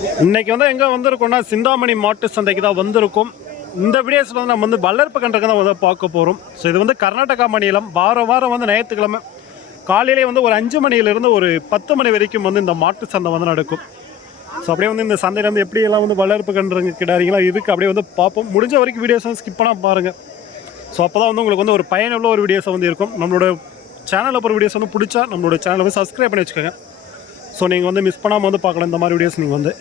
இன்னைக்கு வந்து எங்கே வந்திருக்கோம்னா சிந்தாமணி மாட்டு சந்தைக்கு தான் வந்திருக்கோம். இந்த வீடியோஸில் வந்து நம்ம வந்து வளர்ப்பு கன்றுக்கு தான் வந்து பார்க்க போகிறோம். ஸோ இது வந்து கர்நாடகா மாநிலம். வாரம் வந்து ஞாயிற்றுக்கிழமை காலையிலே வந்து ஒரு 5 மணிலேருந்து ஒரு 10 மணி வரைக்கும் வந்து இந்த மாட்டு சந்தை வந்து நடக்கும். ஸோ அப்படியே வந்து இந்த சந்தையில் வந்து எப்படியெல்லாம் வந்து வளர்ப்பு கன்றுங்க கிடாரிங்களாம் இருக்குது அப்படியே வந்து பார்ப்போம். முடிஞ்ச வரைக்கும் வீடியோஸ் வந்து ஸ்கிப் பண்ணால் பாருங்கள். ஸோ அப்போ தான் வந்து உங்களுக்கு வந்து ஒரு பயனுள்ள ஒரு வீடியோஸை வந்து இருக்கும். நம்மளோட சேனலில் போகிற வீடியோஸ் வந்து பிடிச்சா நம்மளோட சேனலை வந்து சப்ஸ்கிரைப் பண்ணி வச்சுக்கோங்க. ஸோ நீங்கள் வந்து மிஸ் பண்ணாமல் வந்து பார்க்கலாம் இந்த மாதிரி வீடியோஸ். நீங்கள் வந்து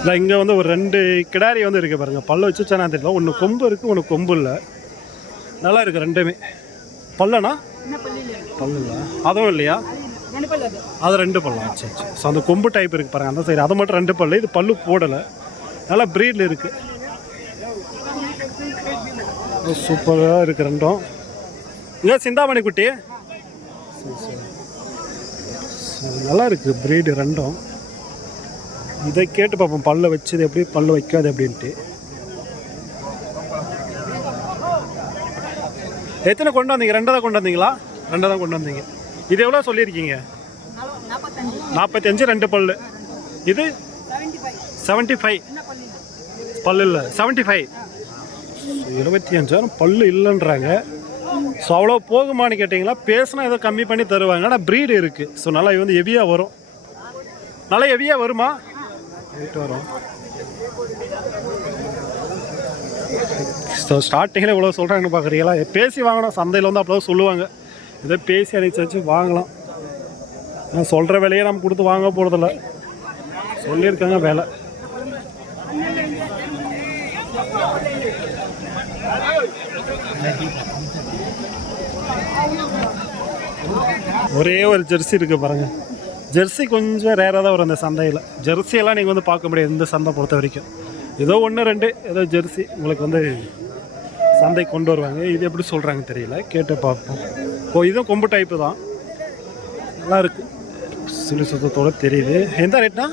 இல்லை இங்கே வந்து ஒரு 2 கிடாரி வந்து இருக்குது பாருங்கள். பல்ல வச்சு சேனா தெரியல. ஒன்று கொம்பு இருக்குது, ஒன்று கொம்பு இல்லை. நல்லா இருக்குது ரெண்டுமே. பல்லனா பல்லு இல்லை, அதுவும் இல்லையா? அது 2 பல்லா. சரி சரி. ஸோ அந்த கொம்பு டைப் இருக்குது பாருங்கள் அந்த சைடு. அது மட்டும் 2 பல்லு. இது பல்லு போடலை. நல்லா ப்ரீடில் இருக்குது. சூப்பராக இருக்குது ரெண்டும். இங்கே சிந்தாமணி குட்டி. சரி சரி. நல்லா இருக்குது ப்ரீடு ரெண்டும். இதை கேட்டு பார்ப்போம் பல்ல வச்சது எப்படி, பல்ல வைக்காது அப்படின்ட்டு. எத்தனை கொண்டு வந்தீங்க? 2 தான் கொண்டு வந்தீங்களா? 2 தான் கொண்டு வந்தீங்க. இது எவ்வளோ சொல்லியிருக்கீங்க? 45 2 பல்லு. இது 75 பல்லு இல்லை, 75. 25,000 பல்லு இல்லைன்றாங்க. ஸோ அவ்வளோ போகுமான்னு கேட்டிங்களா? பேசினா ஏதோ கம்மி பண்ணி தருவாங்க. ஆனால் ப்ரீடு இருக்குது. ஸோ நல்லா இது வந்து ஹெவியாக வரும். நல்லா ஹெவியாக வருமா? போயிட்டு வரும். ஸோ ஸ்டார்டிங்கில் இவ்வளோ சொல்கிறாங்கன்னு பார்க்குறீங்களா? பேசி வாங்கணும். சந்தையில் வந்து அப்போ சொல்லுவாங்க. இதை பேசி அனுப்பிச்சு வாங்கலாம். நான் சொல்கிற விலையை நம்ம கொடுத்து வாங்க போகிறதில்ல. சொல்லியிருக்காங்க வேலை. ஒரே ஒரு ஜெர்சி இருக்குது பாருங்கள். ஜெர்சி கொஞ்சம் ரேராக தான் வரும் அந்த சந்தையில். ஜெர்சியெல்லாம் நீங்கள் வந்து பார்க்க முடியாது இந்த சந்தை பொறுத்த வரைக்கும். ஏதோ 1 2 ஏதோ ஜெர்சி உங்களுக்கு வந்து சந்தை கொண்டு வருவாங்க. இது எப்படி சொல்கிறாங்க தெரியல, கேட்டு பார்ப்போம். இதுவும் கொம்பு டைப்பு தான். நல்லா இருக்குது. சிலு சுத்தத்தோடு தெரியுது. எந்த ரேட்னா?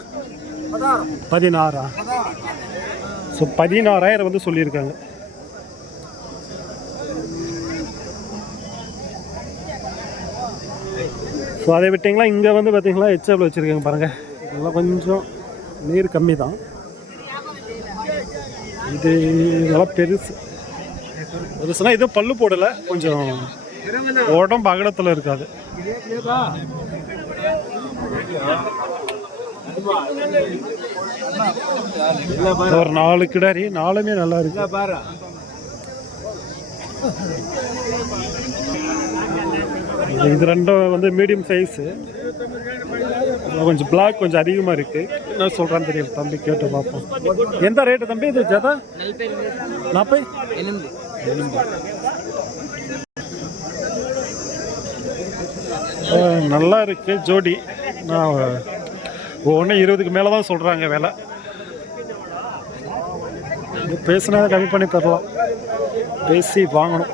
16. ஸோ 16,000 வந்து சொல்லியிருக்காங்க. ஸோ அதை விட்டிங்களா? இங்கே வந்து பார்த்தீங்களா ஹெச்எஃப்ல வச்சுருக்காங்க பாருங்கள். இதெல்லாம் கொஞ்சம் நீர் கம்மி தான். இது இதெல்லாம் பெருசுனா இது பல்லு போடலை. கொஞ்சம் உடம்பு அகலத்தில் இருக்காது. ஒரு 4 கிடாரி. 4மே நல்லா இருக்கு. இது 2 வந்து மீடியம் சைஸு. கொஞ்சம் பிளாக் கொஞ்சம் அதிகமாக இருக்குது. என்ன சொல்கிறான்னு தெரியல. தம்பி கேட்டு பார்ப்போம். எந்த ரேட்டு தம்பி இது? ஜதா 40 நல்லா இருக்குது ஜோடி. நான் ஒன்று 20க்கு மேலே தான் சொல்கிறாங்க விலை. பேசினா கம்மி பண்ணி தரலாம். பேசி வாங்கணும்.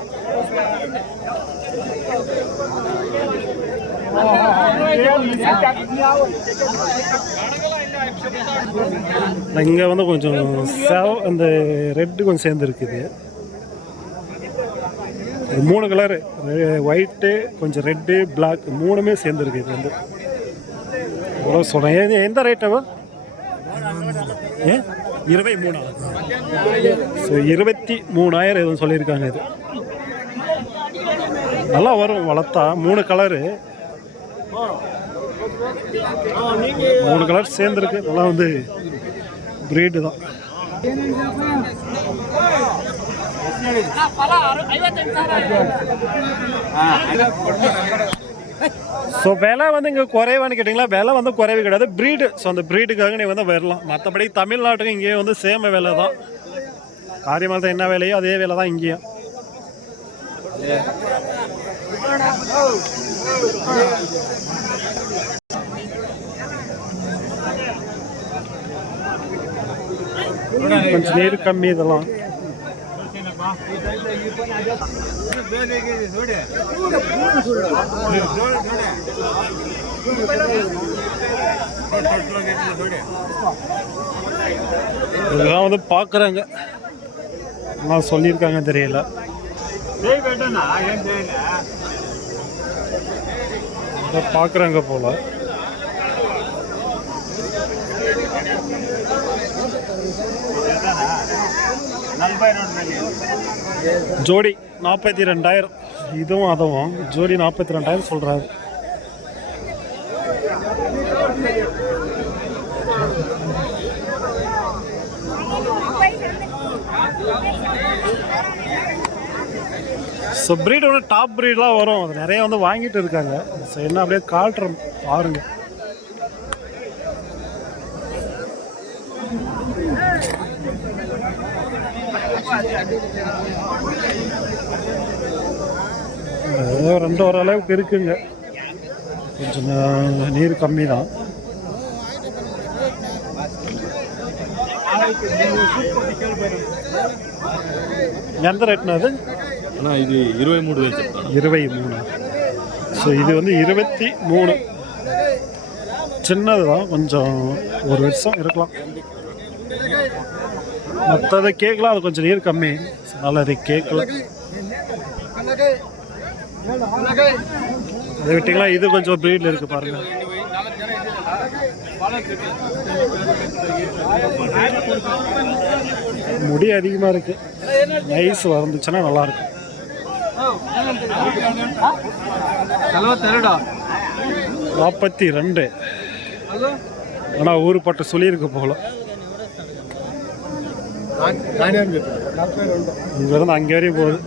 இங்கே வந்து கொஞ்சம் அந்த ரெட்டு கொஞ்சம் சேர்ந்து இருக்குது. 3 கலரு, ஒயிட்டு கொஞ்சம் ரெட்டு பிளாக் 3மே சேர்ந்துருக்கு. இது வந்து எவ்வளோ சொல்கிறேன்? எந்த ரேட்டாவோ? 23. ஸோ 23,000 எதுவும் சொல்லியிருக்காங்க. இது நல்லா வரும் வளர்த்தா. 3 கலரு, 3 கலர் சேர்ந்துருக்கு. நல்லா வந்து ப்ரீடு தான். ஸோ விலை வந்து இங்கே குறைவான்னு கேட்டிங்களா? விலை வந்து குறைவு கிடையாது. ப்ரீடு. ஸோ அந்த ப்ரீடுக்காக நீங்கள் வந்து வரலாம். மற்றபடி தமிழ்நாட்டுக்கு இங்கேயே வந்து சேம விலை தான். காரியமாக என்ன விலையோ அதே விலை தான் இங்கேயும். கொஞ்சம் நீர் கம்மி இதெல்லாம். இதெல்லாம் வந்து பார்க்குறாங்க. நான் சொல்லியிருக்காங்க தெரியல. பார்க்குறாங்க போல. ஜோடி 42,000. இதுவும் அதுவும் ஜோடி 42,000 சொல்கிறாரு. ஸோ ப்ரீட் வந்து டாப் ப்ரீட்லாம் வரும், அது நிறைய வந்து வாங்கிட்டு இருக்காங்க. ஸோ என்ன அப்படியே காட்டுறோம் பாருங்க. ரெண்டு ஓரளவுக்கு இருக்குங்க, கொஞ்சம் நீர் கம்மி தான். எந்த ரேட்னா அது? ஆனால் இது 23. 23. ஸோ இது வந்து 23. சின்னது தான், கொஞ்சம் ஒரு வருஷம் இருக்கலாம். மற்றதை கேட்கலாம், அது கொஞ்சம் நீர் கம்மி, அதனால் அதை கேட்கல. அதை விட்டிங்களா, இது கொஞ்சம் ப்ரீடில் இருக்குது பாருங்கள். முடி அதிகமாக இருக்குது, நைஸ் வந்துச்சுன்னா நல்லாயிருக்கும். 42. ஆனால் ஊருப்பட்ட சொல்லியிருக்கு போல. இங்கேருந்து அங்கே வரையும் போகுது.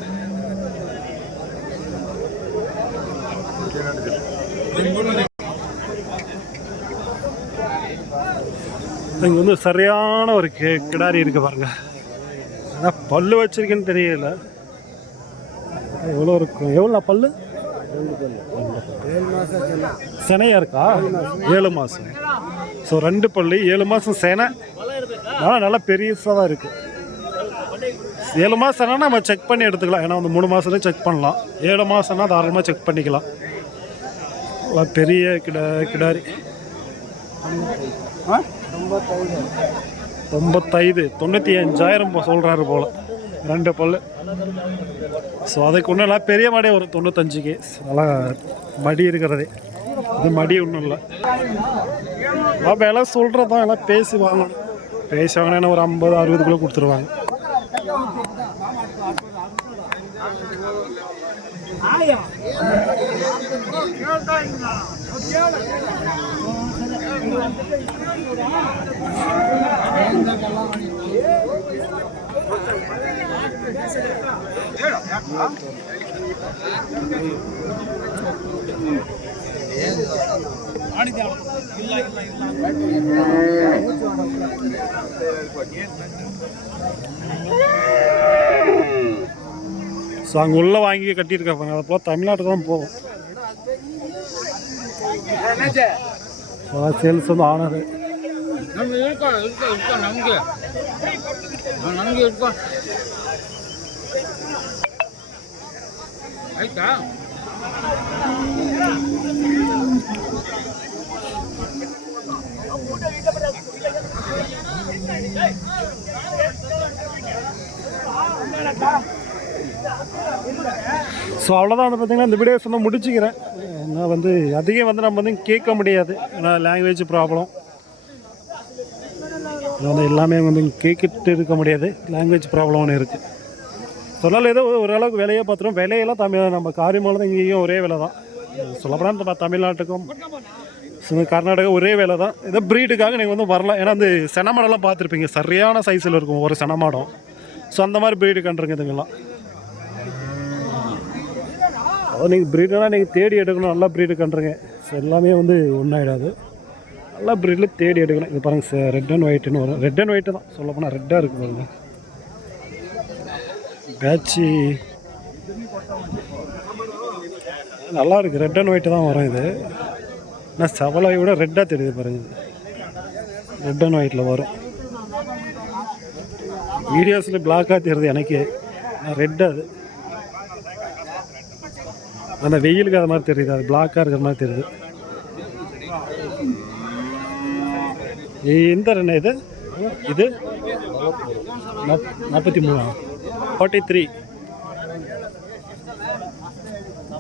இங்கே வந்து சரியான ஒரு கிடாரி இருக்கு பாருங்க. ஆனால் பல்லு வச்சிருக்கேன்னு தெரியல, எவ்வளோ இருக்கும். எவ்வளோ பல்லு? 2 பல்லு. செனையா இருக்கா? 7 மாதம். ஸோ 2 பல்லு 7 மாதம் செனை. ஆனால் நல்லா பெருசாக தான் இருக்குது. 7 மாதம்னா நம்ம செக் பண்ணி எடுத்துக்கலாம், ஏன்னா வந்து 3 மாதத்துலேயும் செக் பண்ணலாம். 7 மாதம்னா தாராளமாக செக் பண்ணிக்கலாம். பெரிய கிடாரி. 95, 95,000 சொல்கிறாரு போல். 2 பல்லு. ஸோ அதுக்கு ஒன்றும் இல்லை, பெரிய மாடே ஒரு 95க்கு. நல்லா மடி இருக்கிறதே, இது மடி ஒன்றும் இல்லை. விலை சொல்கிறதான் எல்லாம் பேசி வாங்கணும். பேசி வாங்கினா ஒரு 50-60 கொடுத்துருவாங்க. ஸோ அங்கே உள்ள வாங்கி கட்டியிருக்காங்க, அதை போல் தமிழ்நாட்டுக்கு தான் போகும். சேல்ஸ் வந்து ஆனது. ஸோ அவ்வளோதான் வந்து பார்த்திங்கன்னா இந்த வீடியோஸ் வந்து முடிச்சுக்கிறேன். ஏன்னா வந்து அதிகம் வந்து நம்ம வந்து கேட்க முடியாது, ஏன்னா லாங்குவேஜ் ப்ராப்ளம். வந்து எல்லாமே வந்து கேட்டுட்டு இருக்க முடியாது, லாங்குவேஜ் ப்ராப்ளம் ஒன்று இருக்குது. சொன்னாலும் ஏதோ ஓரளவுக்கு விலையை பார்த்துரும். விலையெல்லாம் நம்ம காரியமாக தான் இங்கேயும் ஒரே விலை தான். சொல்லப்போனால் நம்ம தமிழ்நாட்டுக்கும் கர்நாடகா ஒரே வேலை தான். ஏதோ ப்ரீடுக்காக நீங்கள் வந்து வரலாம், ஏன்னா வந்து செனமாடெல்லாம் பார்த்துருப்பீங்க, சரியான சைஸில் இருக்கும் ஒரு செனமாடம். ஸோ அந்த மாதிரி ப்ரீடு கண்டுருங்க இதுங்கெல்லாம். அதாவது நீங்கள் ப்ரீடுனா நீங்கள் தேடி எடுக்கணும், நல்லா ப்ரீடு கண்டுருங்க. ஸோ எல்லாமே வந்து ஒன்றாயிடாது, நல்லா ப்ரீடில் தேடி எடுக்கணும். இது பாருங்கள் சார், ரெட் அண்ட் ஒயிட்டுன்னு வரும். ரெட் அண்ட் ஒயிட்டு தான் சொல்லப்போனால், ரெட்டாக இருக்குது பாருங்கள். பேட்சி நல்லா இருக்குது, ரெட் அண்ட் ஒயிட்டு தான் வரும். இது ஆனால் செவலாயை விட ரெட்டாக தெரியுது பாருங்கள், ரெட் அண்ட் ஒயிட்டில் வரும். வீடியோஸில் பிளாக்காக தெரியுது எனக்கு, ரெட்டு அது அந்த வெயிலுக்கு அது மாதிரி தெரியுது, அது பிளாக்காக இருக்கிற மாதிரி தெரியுது. எந்த ரெண்டு இது? இது 43, 43.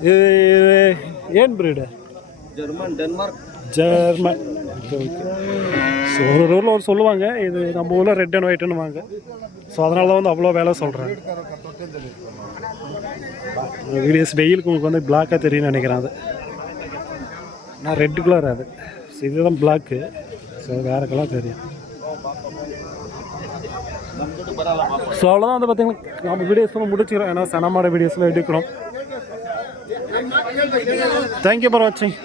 இது ஏன் breed? German, Denmark. German. Okay okay. So ஒரு ஊரில் ஒரு சொல்லுவாங்க, இது நம்ம ஊரில் ரெட் அண்ட் ஒயிட்டுன்னு வாங்க. ஸோ அதனால தான் வந்து அவ்வளோ வேலை சொல்கிறேன். வீடியோஸ் வெயிலுக்கு உங்களுக்கு வந்து பிளாக்காக தெரியும்னு நினைக்கிறேன். அது நான் ரெட் கலர் அது. ஸோ இதுதான் பிளாக்கு. ஸோ வேறு கலர் தெரியும். ஸோ அவ்வளோதான் வந்து பார்த்தீங்கன்னா நம்ம வீடியோஸ்லாம் முடிச்சுக்கிறோம். ஏன்னா சனமான வீடியோஸ்லாம் எடுக்கிறோம். தேங்க்யூ ஃபார் வாட்சிங்.